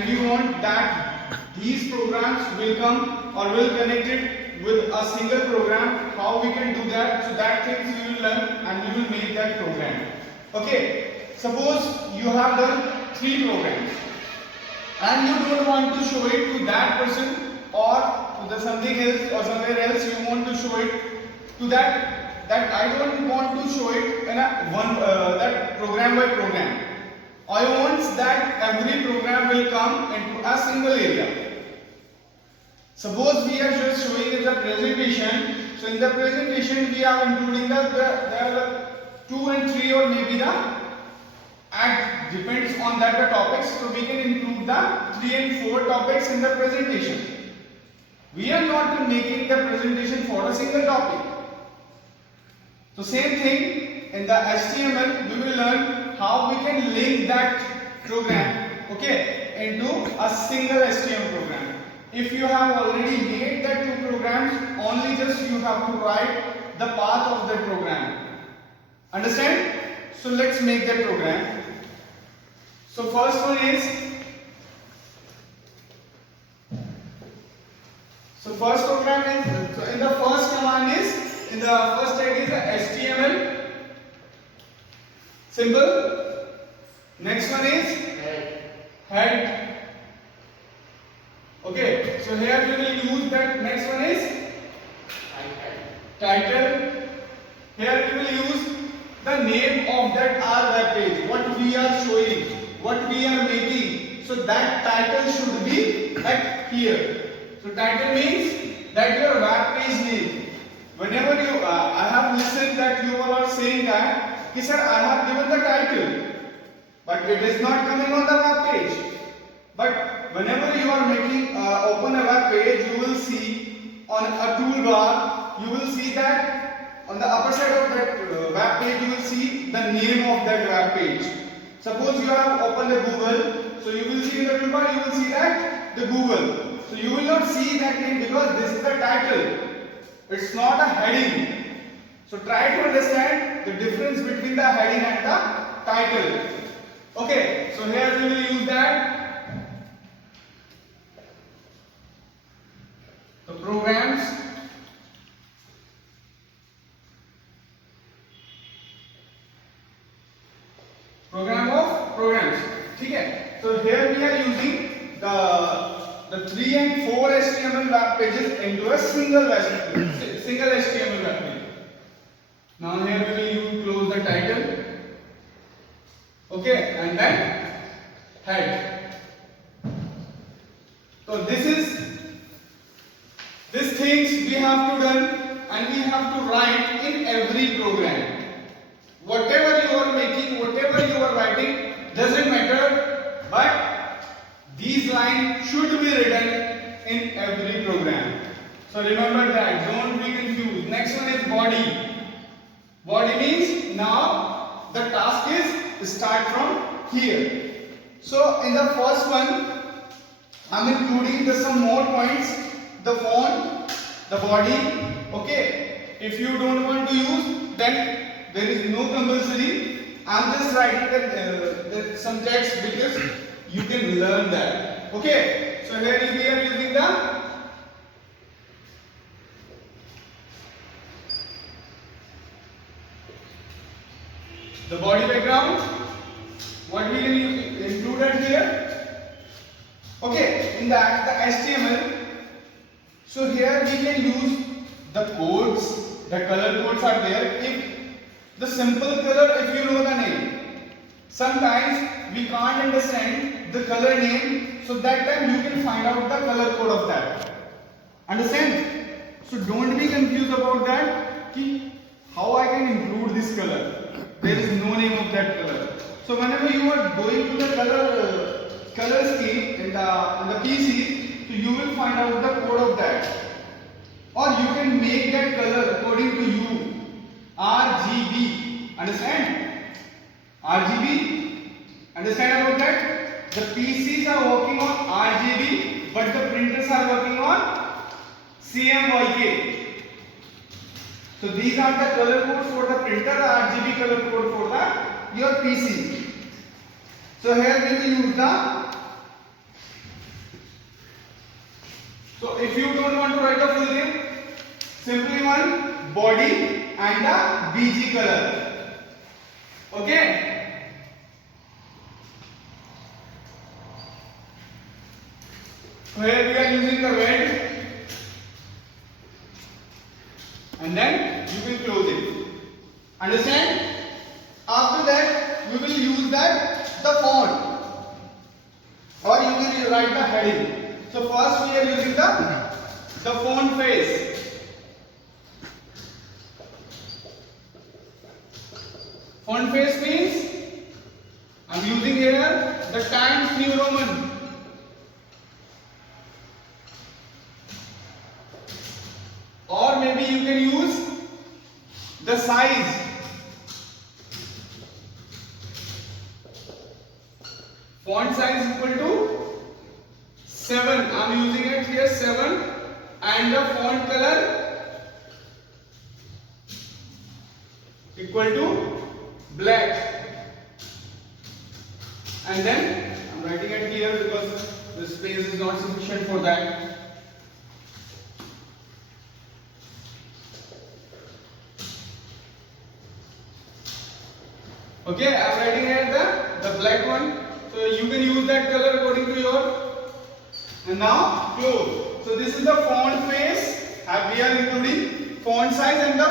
and we want that these programs will come or will connect it with a single program. How we can do that? So that things we will learn and we will make that program. Okay, suppose you have done 3 programs and you don't want to show it to that person or to the something else or somewhere else. You want to show it to that I don't want to show it in a that program by program. I want that every program will come into a single area. Suppose we are just showing in the presentation. So in the presentation we are including the 2 and 3 or maybe the depends on that the topics. So we can include the 3 and 4 topics in the presentation. We are not making the presentation for a single topic. So same thing in the HTML we will learn how we can link that program, okay, into a single HTML program. If you have already made that 2 programs, only just you have to write the path of that program. Understand? So let's make that program. So first one is, so first program is, so in the first command is, in the first tag is the HTML symbol. Next one is head. Okay, so here we will use that. Next one is title. Here we will use the name of that our web page, what we are showing, what we are making. So that title should be at here. So title means that your web page name. Whenever you, I have listened that you all are saying that, sir, I have given the title, but it is not coming on the web page. But whenever you are making, open a web page, you will see on a toolbar, you will see that on the upper side of that web page, you will see the name of that web page. Suppose you have opened the Google, so you will see in the toolbar, you will see that the Google. So you will not see that name because this is the title. It's not a heading. So try to understand the difference between the heading and the title. Okay, so here we will use that. The programs. Program of programs. Okay. So here we are using the 3 and 4 HTML web pages into a single HTML web page. Now here we will close the title. Okay, and then head. So these things we have to done and we have to write in every program. Whatever you are making, whatever you are writing, doesn't matter, but these lines should be written in every program. So remember that, don't be confused. Next one is body. Body means now the task is start from here. So in the first one, I am including some more points, the font, the body. Okay, if you don't want to use, then there is no compulsory. I am just writing some text because you can learn that. Okay, so here we are using the body background. What we can include here? Okay, in that the HTML. So here we can use the codes. The color codes are there. If the simple color, if you know the name. Sometimes we can't understand the color name, so that time you can find out the color code of that. Understand? So don't be confused about that. How I can include this color? There is no name of that color. So whenever you are going to the color scheme in the PC, so you will find out the code of that. Or you can make that color according to you. RGB. Understand? RGB. Understand about that? The PCs are working on RGB, but the printers are working on CMYK. So these are the color codes for the printer, RGB color code for your PC. So here we will use the if you don't want to write the full name, simply one body and the BG color. Okay. So here we are using the red, and then you will close it. Understand? After that, we will use the font, or you will write the heading. So first we are using the font face. Font face means I am using here the Times New Roman. Or maybe you can use the size. Font size equal to 7. I am using it here 7, and the font color equal to black. And then I am writing it here because the space is not sufficient for that. Okay, I am writing here the black one. So you can use that color according to your. And now close. So this is the font face. We are including font size and the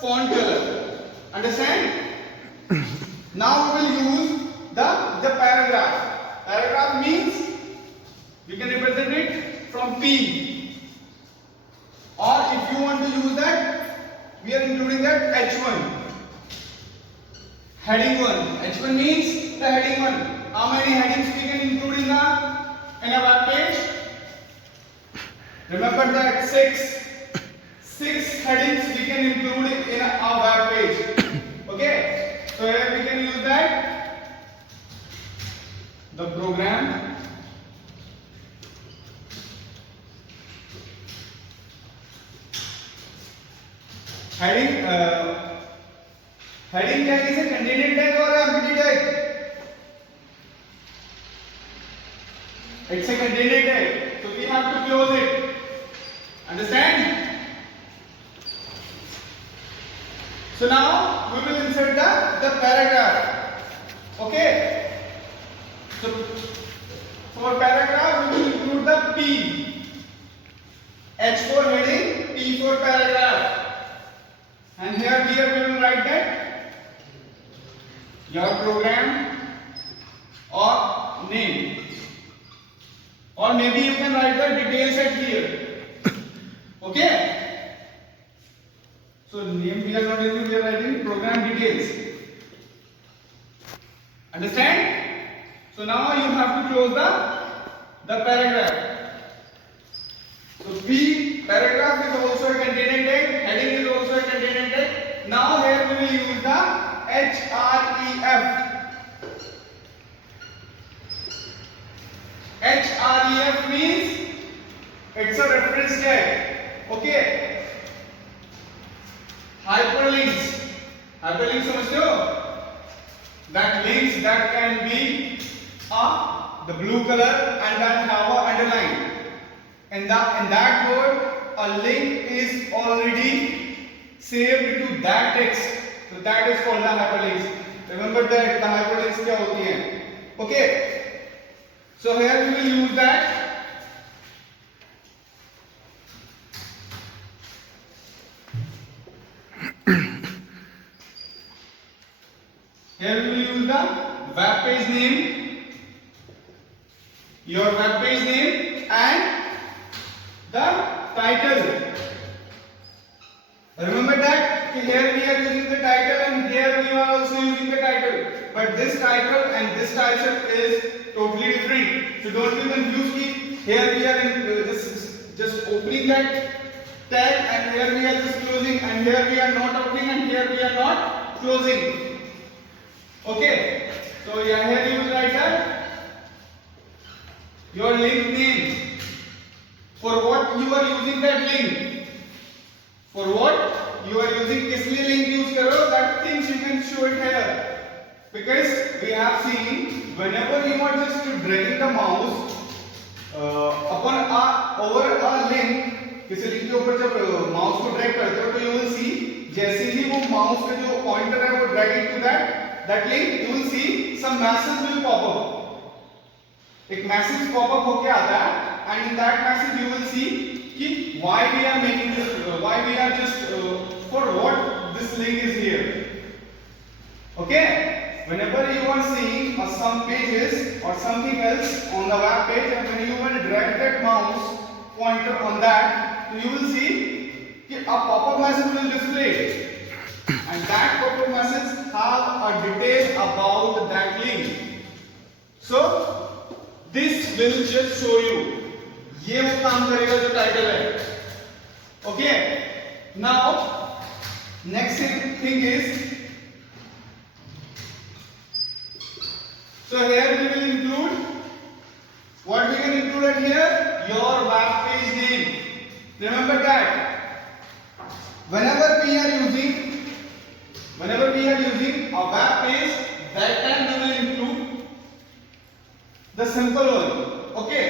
font color. Understand? Now we will use the paragraph. Paragraph means we can represent it from P. Or if you want to use that, we are including that H1. Heading 1. H1 means the heading 1. How many headings we can include in a web page? Remember that 6 headings we can include in a web page. Okay. So here we can use that. The program. Heading tag is a container tag or a empty tag? It's a container tag. So we have to close it. Understand? So now we will insert the paragraph. Okay. So for paragraph we will include the P. H for heading, P for paragraph. And here we will write that your program or name, or maybe you can write the details at here. Okay. So name we are not writing, we are writing program details. Understand? So now you have to close the paragraph. So P paragraph is also a container tag, heading is also a container tag. Now here we will use the href. Href means it's a reference tag. Okay. Hyperlinks. Hyperlinks समझते हो? That links that can be the blue color and that have a underline. In that word, a link is already saved to that text. So that is called the hyperlinks. Remember that the hyperlinks क्या होती हैं? Okay. So here we will use that. Here we will use the web page name, your web page name, and the title. Remember that here we are using the title and here we are also using the title. But this title and this title is totally different. So don't be confused. Here we are in just opening that tag and here we are just closing and here we are not opening and here we are not closing. Okay. So here you will write that your link name. For what you are using that link? For what you are using? किस लिए link use करो? That things you can show it here. Because we have seen whenever you are just dragging the mouse over a link, ऊपर जब mouse को drag करते हो तो you will सी जैसे ही वो माउस का जो पॉइंटर है वो drag it to that link, you will see some message will pop up, एक मैसेज पॉप अप होके आता है and in that message you will see कि why we are making this, why we are just for what this link is here. Okay, whenever you are seeing some pages or something else on the web page and when you will drag that mouse pointer on that, you will see कि a pop-up message will display and that pop-up message have a detail about that link. So this will just show you, ये वो काम करेगा जो title है. Okay, now next thing is, so here we will include, what we can include at here, your web page name. Remember that whenever we are using a web page, that time we will include the simple one. Okay,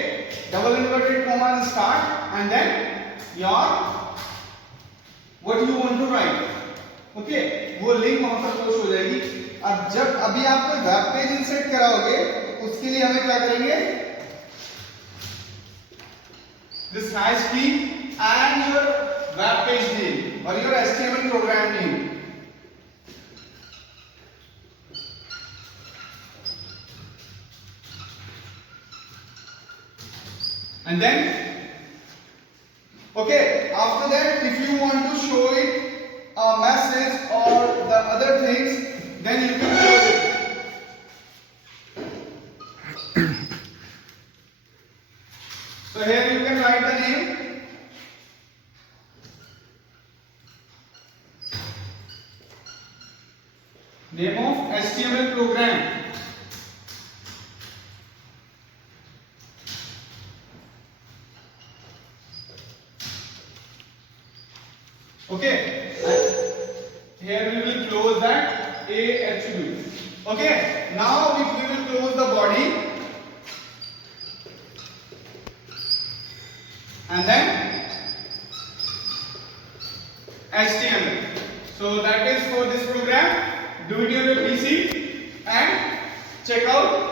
double inverted comma and start and then your what you want to write. Okay, वो link वहां पर post हो जाएगी. अब जब अभी आप कोई वेब पेज इंसर्ट कराओगे उसके लिए हमें क्या करेंगे, this hash key and your web page name or your HTML program name. And then, okay, after that, if you want to show it a message or the other things, then you can show it. So here you can write the name. Name of HTML program. Okay, here we will close that a attribute. Okay, now we will close the body and then HTML. So that is for this program. Do it on your PC and check out